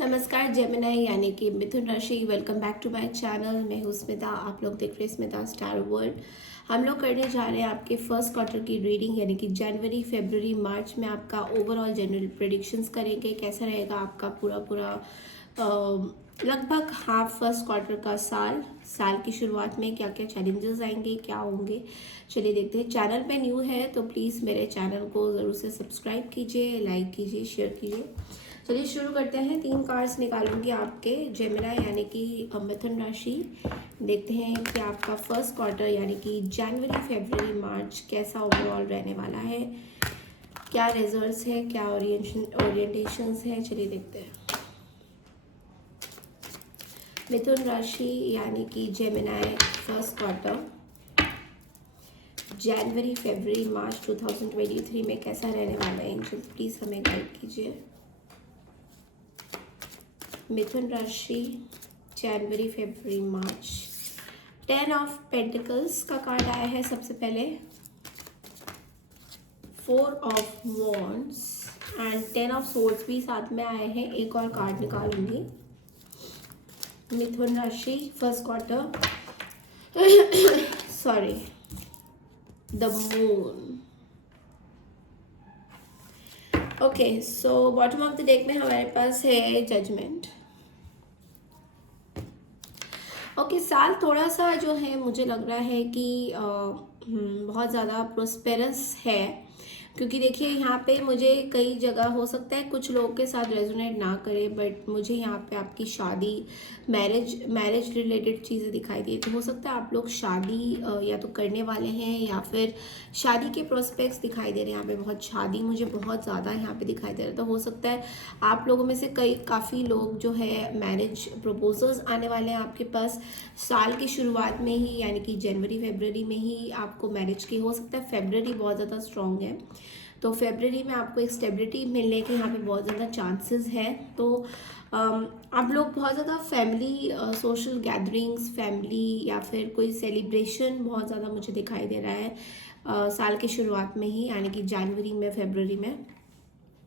नमस्कार जेमिनाई यानी कि मिथुन राशि। Welcome back to my channel. मैं हूँ स्मिता, आप लोग देख रहे हैं स्मिता स्टार वर्ल्ड। हम लोग करने जा रहे हैं आपके फर्स्ट क्वार्टर की रीडिंग यानी कि जनवरी फरवरी मार्च में आपका ओवरऑल जनरल प्रेडिक्शंस करेंगे। कैसा रहेगा आपका पूरा लगभग हाफ फर्स्ट क्वार्टर का साल की शुरुआत में क्या क्या चैलेंजेस आएंगे, क्या होंगे, चलिए देखते हैं। चैनल पे न्यू है तो प्लीज़ मेरे चैनल को ज़रूर से सब्सक्राइब कीजिए, लाइक कीजिए, शेयर कीजिए। चलिए शुरू करते हैं। 3 कार्ड्स निकालूंगी आपके जेमिना यानी कि मिथुन राशि। देखते हैं कि आपका फर्स्ट क्वार्टर यानी कि जनवरी फरवरी मार्च कैसा ओवरऑल रहने वाला है, क्या रिजल्ट्स है, क्या ओरिएंटेशंस है। चलिए देखते हैं। मिथुन राशि यानी कि जेमिनाई फर्स्ट क्वार्टर जनवरी फरवरी मार्च 2023 में कैसा रहने वाला है। एंजल्स प्लीज़ हमें गाइड कीजिए। मिथुन राशि जनवरी फरवरी मार्च। 10 ऑफ पेंटिकल्स का कार्ड आया है सबसे पहले, 4 of wands and 10 of swords भी साथ में आए हैं। एक और कार्ड निकालूंगी। मिथुन राशि first quarter sorry, the moon. Okay, so bottom of the deck में हमारे पास है जजमेंट। ओके, साल थोड़ा सा जो है मुझे लग रहा है कि बहुत ज़्यादा प्रोस्पेरस है, क्योंकि देखिए यहाँ पे मुझे कई जगह हो सकता है कुछ लोगों के साथ रेजोनेट ना करे, बट मुझे यहाँ पे आपकी शादी मैरिज रिलेटेड चीज़ें दिखाई दी। तो हो सकता है आप लोग शादी या तो करने वाले हैं या फिर शादी के प्रोस्पेक्ट्स दिखाई दे रहे हैं। यहाँ पे बहुत शादी मुझे बहुत ज़्यादा यहाँ पे दिखाई दे रहा है। तो हो सकता है आप लोगों में से काफ़ी लोग जो है मैरिज प्रपोजल्स आने वाले हैं आपके पास साल की शुरुआत में ही, यानी कि जनवरी फरवरी में ही आपको मैरिज की हो सकता है। फरवरी बहुत ज़्यादा स्ट्रॉन्ग है, तो फरवरी में आपको एक स्टेबिलिटी मिलने के यहाँ पे बहुत ज़्यादा चांसेस है। तो आप लोग बहुत ज़्यादा फैमिली सोशल गैदरिंग्स, फैमिली या फिर कोई सेलिब्रेशन बहुत ज़्यादा मुझे दिखाई दे रहा है साल की शुरुआत में ही, यानी कि जनवरी में फरवरी में।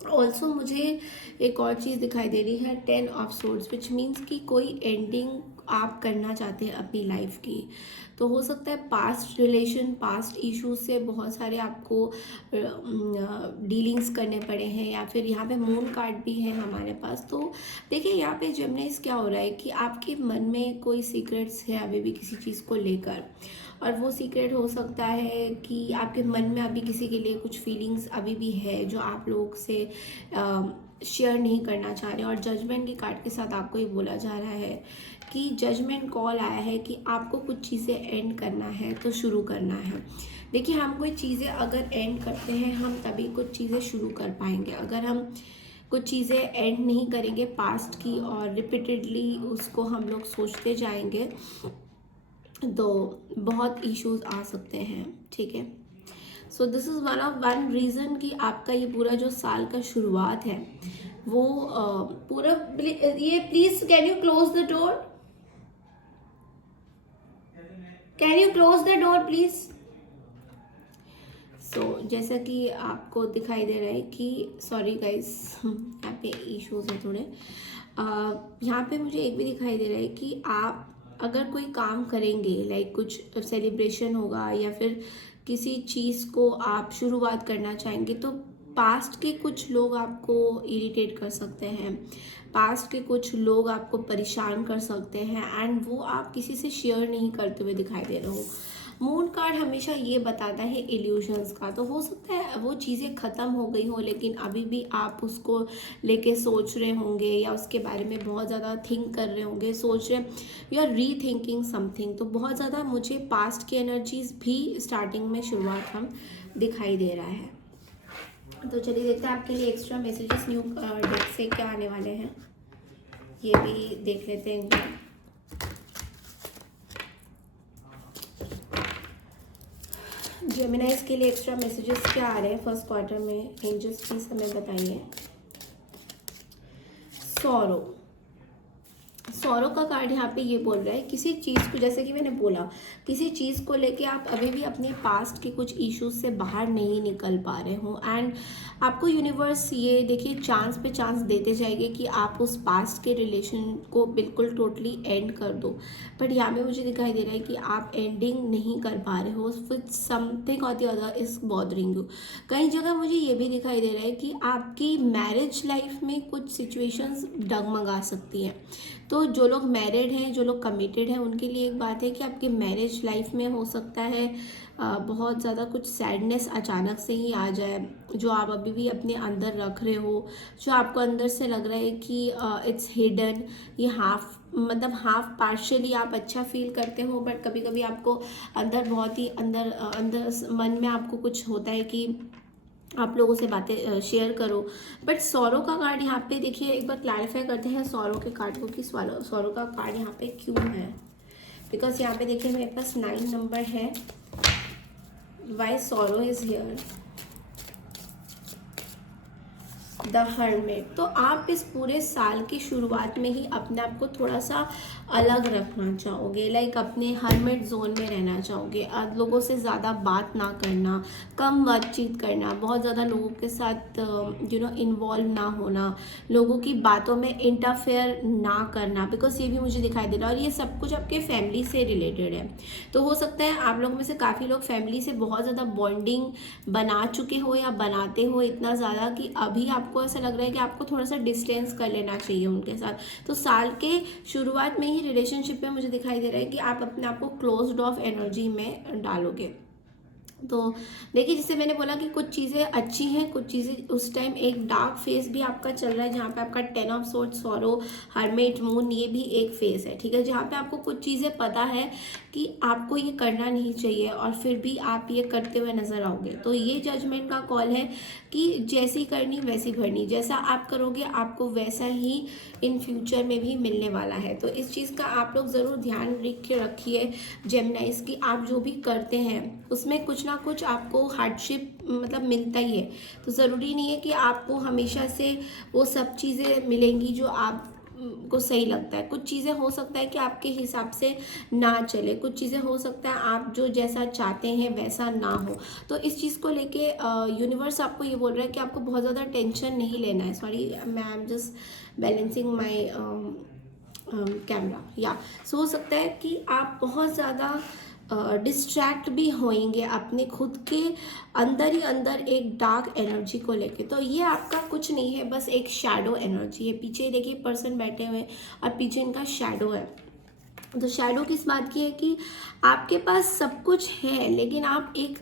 ऑल्सो मुझे एक और चीज़ दिखाई दे रही है, 10 ऑफ सोर्ड्स, विच मीन्स कि कोई एंडिंग आप करना चाहते हैं अपनी लाइफ की। तो हो सकता है पास्ट रिलेशन, पास्ट इश्यूज से बहुत सारे आपको डीलिंग्स करने पड़े हैं, या फिर यहाँ पे मून कार्ड भी है हमारे पास। तो देखिए यहाँ पे जेमिनीज क्या हो रहा है कि आपके मन में कोई सीक्रेट्स है अभी भी किसी चीज़ को लेकर, और वो सीक्रेट हो सकता है कि आपके मन में अभी किसी के लिए कुछ फीलिंग्स अभी भी है जो आप लोग से शेयर नहीं करना चाह रहे। और जजमेंट के कार्ड के साथ आपको ये बोला जा रहा है कि जजमेंट कॉल आया है कि आपको कुछ चीज़ें एंड करना है तो शुरू करना है। देखिए हम कोई चीज़ें अगर एंड करते हैं हम तभी कुछ चीज़ें शुरू कर पाएंगे। अगर हम कुछ चीज़ें एंड नहीं करेंगे पास्ट की और रिपीटेडली उसको हम लोग सोचते जाएंगे तो बहुत इश्यूज आ सकते हैं। ठीक है, so this is one reason कि आपका ये पूरा जो साल का शुरुआत है वो पूरा ये please can you close the door, can you close the door please. So जैसा कि आपको दिखाई दे रहा है कि सॉरी गाइस यहाँ पे इश्यूज है थोड़े। यहाँ पे मुझे एक भी दिखाई दे रहा है कि आप अगर कोई काम करेंगे, लाइक कुछ सेलिब्रेशन होगा या फिर किसी चीज़ को आप शुरुआत करना चाहेंगे, तो पास्ट के कुछ लोग आपको इरिटेट कर सकते हैं, पास्ट के कुछ लोग आपको परेशान कर सकते हैं, एंड वो आप किसी से शेयर नहीं करते हुए दिखाई दे रहे हो। मून कार्ड हमेशा ये बताता है इल्यूजन्स का। तो हो सकता है वो चीज़ें ख़त्म हो गई हो लेकिन अभी भी आप उसको लेके सोच रहे होंगे या उसके बारे में बहुत ज़्यादा थिंक कर रहे होंगे, सोच रहे, यू आर री थिंकिंग समथिंग। तो बहुत ज़्यादा मुझे पास्ट की एनर्जीज भी स्टार्टिंग में शुरुआत हम दिखाई दे रहा है। तो चलिए देखते हैं आपके लिए एक्स्ट्रा मैसेजेस न्यू डेक से क्या आने वाले हैं, ये भी देख लेते हैं एक बार। जेमिनाइज के लिए एक्स्ट्रा मैसेजेस क्या आ रहे हैं फर्स्ट क्वार्टर में, एंजल्स प्लीज हमें बताइए। सौरों का कार्ड यहाँ पे ये बोल रहा है किसी चीज़ को, जैसे कि मैंने बोला, किसी चीज़ को लेके आप अभी भी अपने पास्ट के कुछ इश्यूज से बाहर नहीं निकल पा रहे हो, एंड आपको यूनिवर्स ये देखिए चांस पे चांस देते जाएंगे कि आप उस पास्ट के रिलेशन को बिल्कुल टोटली एंड कर दो। बट यहाँ पे मुझे दिखाई दे रहा है कि आप एंडिंग नहीं कर पा रहे हो, फिर समथिंग और the other is bothering you. कई जगह मुझे ये भी दिखाई दे रहा है कि आपकी मैरिज लाइफ में कुछ सिचुएशंस डगमगा सकती हैं। तो जो लोग मैरिड हैं, जो लोग कमिटेड हैं, उनके लिए एक बात है कि आपकी मैरिज लाइफ में हो सकता है बहुत ज़्यादा कुछ सैडनेस अचानक से ही आ जाए, जो आप अभी भी अपने अंदर रख रहे हो, जो आपको अंदर से लग रहा है कि इट्स हिडन, ये हाफ पार्शियली आप अच्छा फील करते हो, बट कभी कभी आपको अंदर बहुत ही अंदर मन में आपको कुछ होता है कि आप लोगों से बातें शेयर करो। बट सौरों का कार्ड यहाँ पे देखिए, एक बार क्लैरिफाई करते हैं सौरों के कार्ड को कि सौरों का कार्ड यहाँ पे क्यों है। बिकॉज यहाँ पे देखिए मेरे पास 9 नंबर है, why sorrow is here, the hermit. तो आप इस पूरे साल की शुरुआत में ही अपने आप को थोड़ा सा अलग रखना चाहोगे, लाइक अपने हर्मिट जोन में रहना चाहोगे, लोगों से ज़्यादा बात ना करना, कम बातचीत करना, बहुत ज़्यादा लोगों के साथ इन्वॉल्व ना होना, लोगों की बातों में इंटरफेयर ना करना, बिकॉज ये भी मुझे दिखाई दे रहा है और ये सब कुछ आपके फैमिली से रिलेटेड है। तो हो सकता है आप लोगों में से काफ़ी लोग फैमिली से बहुत ज़्यादा बॉन्डिंग बना चुके हो या बनाते हो इतना ज़्यादा कि अभी आपको ऐसा लग रहा है कि आपको थोड़ा सा डिस्टेंस कर लेना चाहिए उनके साथ। तो साल के शुरुआत में ही रिलेशनशिप में मुझे दिखाई दे रहा है कि आप अपने आप को क्लोज्ड ऑफ एनर्जी में डालोगे। तो देखिए, जैसे मैंने बोला कि कुछ चीज़ें अच्छी हैं, कुछ चीज़ें उस टाइम एक डार्क फेज भी आपका चल रहा है, जहाँ पे आपका 10 of swords, sorrow, hermit, moon, ये भी एक फेज है, ठीक है, जहाँ पे आपको कुछ चीज़ें पता है कि आपको ये करना नहीं चाहिए और फिर भी आप ये करते हुए नजर आओगे। तो ये जजमेंट का कॉल है कि जैसी करनी वैसी भरनी, जैसा आप करोगे आपको वैसा ही इन फ्यूचर में भी मिलने वाला है। तो इस चीज़ का आप लोग ज़रूर ध्यान रखिए जेमिनाइज की, आप जो भी करते हैं उसमें कुछ ना कुछ आपको हार्डशिप मतलब मिलता ही है। तो ज़रूरी नहीं है कि आपको हमेशा से वो सब चीज़ें मिलेंगी जो आप को सही लगता है। कुछ चीज़ें हो सकता है कि आपके हिसाब से ना चले, कुछ चीज़ें हो सकता है आप जो जैसा चाहते हैं वैसा ना हो। तो इस चीज़ को लेके यूनिवर्स आपको ये बोल रहा है कि आपको बहुत ज़्यादा टेंशन नहीं लेना है। सॉरी, मैं I am just balancing my camera. या सो हो सकता है कि आप बहुत ज़्यादा डिस्ट्रैक्ट भी होंगे अपने खुद के अंदर ही अंदर एक डार्क एनर्जी को लेके। तो ये आपका कुछ नहीं है, बस एक शैडो एनर्जी है। पीछे देखिए पर्सन बैठे हुए हैं और पीछे इनका शैडो है। तो शैडो किस बात की है कि आपके पास सब कुछ है लेकिन आप एक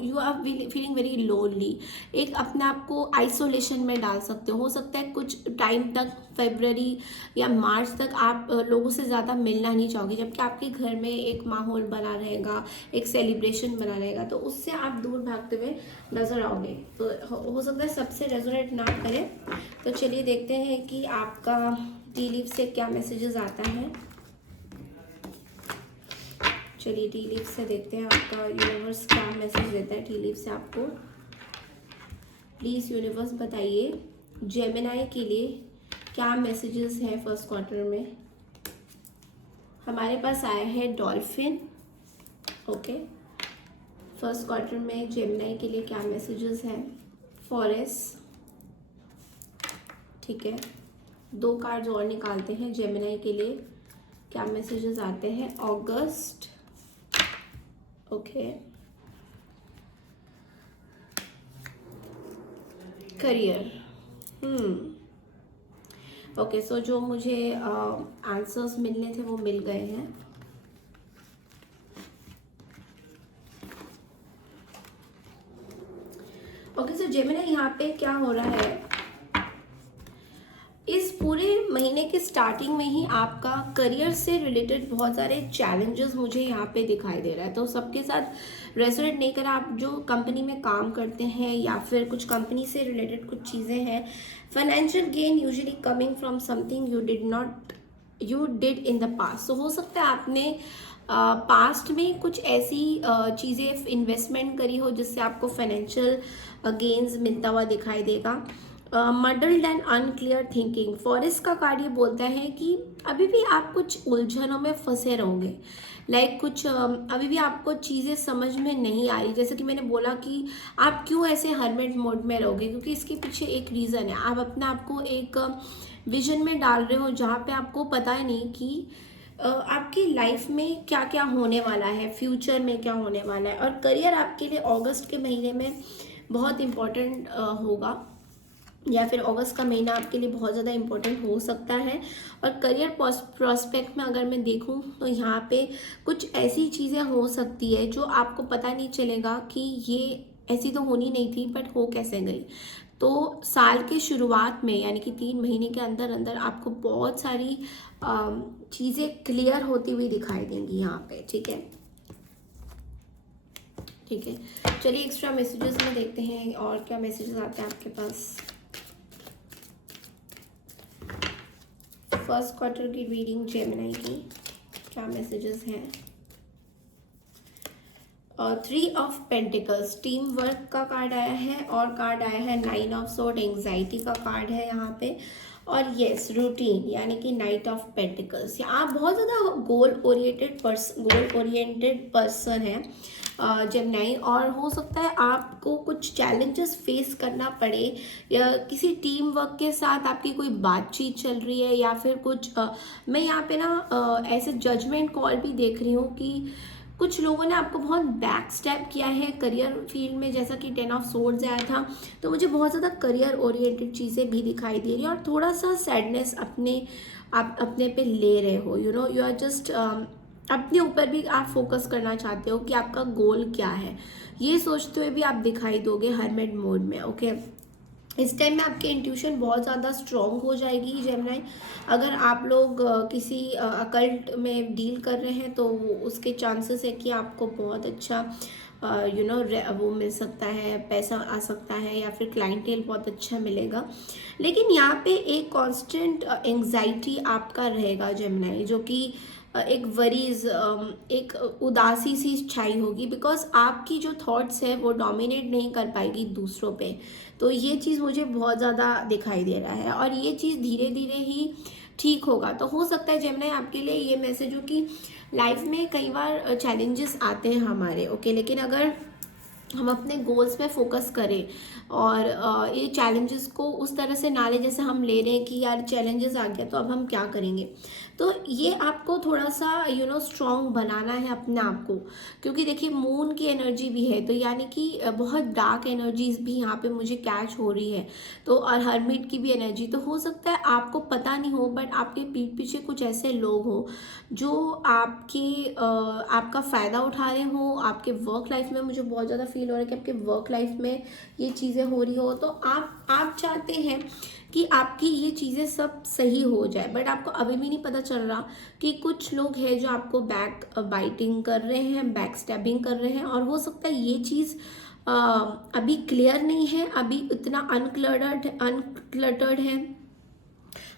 you are feeling very lonely, एक अपने आप को आइसोलेशन में डाल सकते हो सकता है कुछ टाइम तक, फरवरी या मार्च तक आप लोगों से ज़्यादा मिलना नहीं चाहोगे, जबकि आपके घर में एक माहौल बना रहेगा, एक सेलिब्रेशन बना रहेगा, तो उससे आप दूर भागते हुए नजर आओगे। तो हो सकता है सबसे रेजोनेट ना करे। तो चलिए देखते हैं कि आपका टी लीफ से क्या मैसेजेस आता है। चलिए टी लीफ से देखते हैं आपका यूनिवर्स क्या मैसेज देता है टी लीफ से आपको। प्लीज़ यूनिवर्स बताइए जेमिनाई के लिए क्या मैसेजेस हैं फर्स्ट क्वार्टर में। हमारे पास आया है डॉल्फिन। ओके, फर्स्ट क्वार्टर में जेमिनाई के लिए क्या मैसेजेस हैं। फॉरेस्ट, ठीक है, 2 कार्ड्स और निकालते हैं जेमिनाई के लिए क्या मैसेजेस आते हैं। अगस्त, ओके, करियर, ओके, सो जो मुझे आंसर्स मिलने थे वो मिल गए हैं। ओके, सो जेमिनी यहाँ पे क्या हो रहा है, इस पूरे महीने के स्टार्टिंग में ही आपका करियर से रिलेटेड बहुत सारे चैलेंजेस मुझे यहाँ पे दिखाई दे रहा है। तो सबके साथ रेजोनेट नहीं करा। आप जो कंपनी में काम करते हैं या फिर कुछ कंपनी से रिलेटेड कुछ चीज़ें हैं, financial gain usually coming from something you did in the past. तो हो सकता है आपने पास्ट में कुछ ऐसी चीज़ें इन्वेस्टमेंट करी हो जिससे आपको फाइनेंशियल गेन्स मिलता हुआ दिखाई देगा। Muddled and unclear thinking. Forest का कार्ड ये बोलता है कि अभी भी आप कुछ उलझनों में फंसे रहोगे, लाइक कुछ अभी भी आपको चीज़ें समझ में नहीं आई। जैसे कि मैंने बोला कि आप क्यों ऐसे हर्मिट मोड में रहोगे, क्योंकि इसके पीछे एक रीज़न है। आप अपने आप को एक विजन में डाल रहे हो जहाँ पे आपको पता है नहीं कि आपकी लाइफ में क्या क्या होने वाला है, फ्यूचर में क्या होने वाला है। और करियर आपके लिए अगस्त के महीने में बहुत इम्पोर्टेंट होगा, या फिर अगस्त का महीना आपके लिए बहुत ज़्यादा इम्पोर्टेंट हो सकता है। और करियर प्रोस्पेक्ट में अगर मैं देखूं तो यहाँ पे कुछ ऐसी चीज़ें हो सकती है जो आपको पता नहीं चलेगा कि ये ऐसी तो होनी नहीं थी, बट हो कैसे गई। तो साल के शुरुआत में यानी कि 3 महीने के अंदर अंदर आपको बहुत सारी चीज़ें क्लियर होती हुई दिखाई देंगी यहाँ पे, ठीक है। ठीक है, चलिए एक्स्ट्रा मैसेजेस में देखते हैं और क्या मैसेजेस आते हैं आपके पास। फर्स्ट क्वार्टर की रीडिंग जेमिनी की क्या मैसेजेस हैं। 3 ऑफ पेंटिकल्स, टीम वर्क का कार्ड आया है, और कार्ड आया है 9 ऑफ सोर्ड, एंग्जाइटी का कार्ड है यहाँ पे, और यस रूटीन यानी कि नाइट ऑफ पेंटिकल्स। आप बहुत ज़्यादा गोल ओरिएंटेड पर्सन हैं जेमिनी, और हो सकता है आपको कुछ चैलेंजेस फेस करना पड़े, या किसी टीम वर्क के साथ आपकी कोई बातचीत चल रही है, या फिर कुछ मैं यहाँ पे ना ऐसे जजमेंट कॉल भी देख रही हूँ कि कुछ लोगों ने आपको बहुत बैक स्टेप किया है करियर फील्ड में। जैसा कि 10 ऑफ सोर्ड्स आया था, तो मुझे बहुत ज़्यादा करियर ओरिएंटेड चीज़ें भी दिखाई दे रही है, और थोड़ा सा सैडनेस आप अपने पे ले रहे हो, यू आर जस्ट अपने ऊपर भी आप फोकस करना चाहते हो कि आपका गोल क्या है, ये सोचते हुए भी आप दिखाई दोगे हरमिट मोड में, ओके। इस टाइम में आपकी इंट्यूशन बहुत ज़्यादा स्ट्रॉन्ग हो जाएगी जेमिनी। अगर आप लोग किसी अकल्ट में डील कर रहे हैं तो उसके चांसेस है कि आपको बहुत अच्छा वो मिल सकता है, पैसा आ सकता है, या फिर क्लाइंटेल बहुत अच्छा मिलेगा। लेकिन यहाँ पे एक कांस्टेंट एंग्जाइटी आपका रहेगा जेमिनी, जो कि एक वरीज, एक उदासी सी छाई होगी, बिकॉज आपकी जो थॉट्स है वो डोमिनेट नहीं कर पाएगी दूसरों पे। तो ये चीज़ मुझे बहुत ज़्यादा दिखाई दे रहा है, और ये चीज़ धीरे धीरे ही ठीक होगा। तो हो सकता है जेमिनी आपके लिए ये मैसेज हो कि लाइफ में कई बार चैलेंजेस आते हैं हमारे, ओके, लेकिन अगर हम अपने गोल्स पे फोकस करें और ये चैलेंजेस को उस तरह से ना लें जैसे हम ले रहे हैं कि यार चैलेंजेस आ गया तो अब हम क्या करेंगे। तो ये आपको थोड़ा सा स्ट्रॉन्ग बनाना है अपने आप को, क्योंकि देखिए मून की एनर्जी भी है, तो यानी कि बहुत डार्क एनर्जीज भी यहाँ पे मुझे कैच हो रही है। तो और हर्मिट की भी एनर्जी, तो हो सकता है आपको पता नहीं हो, बट आपके पीठ पीछे कुछ ऐसे लोग हो जो आपका फ़ायदा उठा रहे हो। आपके वर्क लाइफ में मुझे बहुत ज़्यादा फील हो रहा है कि आपके वर्क लाइफ में ये चीज़ें हो रही हो, तो आप चाहते हैं कि आपकी ये चीज़ें सब सही हो जाए, बट आपको अभी भी नहीं पता चल रहा कि कुछ लोग हैं जो आपको बैक बाइटिंग कर रहे हैं, बैक स्टैबिंग कर रहे हैं, और हो सकता है ये चीज़ अभी क्लियर नहीं है, अभी इतना अनक्लटर्ड है,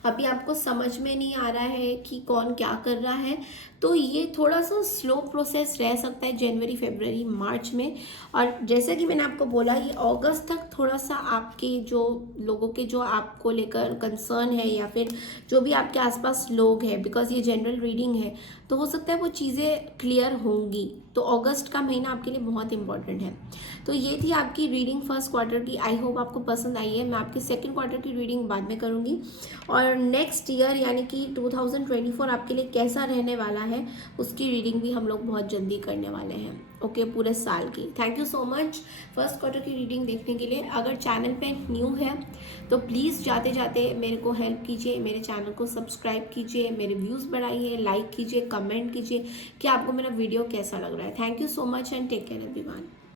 अभी आपको समझ में नहीं आ रहा है कि कौन क्या कर रहा है। तो ये थोड़ा सा स्लो प्रोसेस रह सकता है जनवरी, फरवरी, मार्च में। और जैसे कि मैंने आपको बोला, ये अगस्त तक थोड़ा सा आपके जो लोगों के जो आपको लेकर कंसर्न है, या फिर जो भी आपके आसपास लोग हैं, बिकॉज ये जनरल रीडिंग है, तो हो सकता है वो चीज़ें क्लियर होंगी। तो अगस्त का महीना आपके लिए बहुत इंपॉर्टेंट है। तो ये थी आपकी रीडिंग फर्स्ट क्वार्टर की। आई होप आपको पसंद आई है। मैं आपकी सेकंड क्वार्टर की रीडिंग बाद में करूँगी, और नेक्स्ट ईयर यानी कि 2024 आपके लिए कैसा रहने वाला है उसकी रीडिंग भी हम लोग बहुत जल्दी करने वाले हैं, ओके, पूरे साल की। Thank you so much first quarter की रीडिंग देखने के लिए। अगर चैनल पे न्यू है तो प्लीज़ जाते जाते मेरे को हेल्प कीजिए, मेरे चैनल को सब्सक्राइब कीजिए, मेरे व्यूज़ बढ़ाइए, लाइक कीजिए, कमेंट कीजिए कि आपको मेरा वीडियो कैसा लग रहा है। Thank you so much and take care everyone.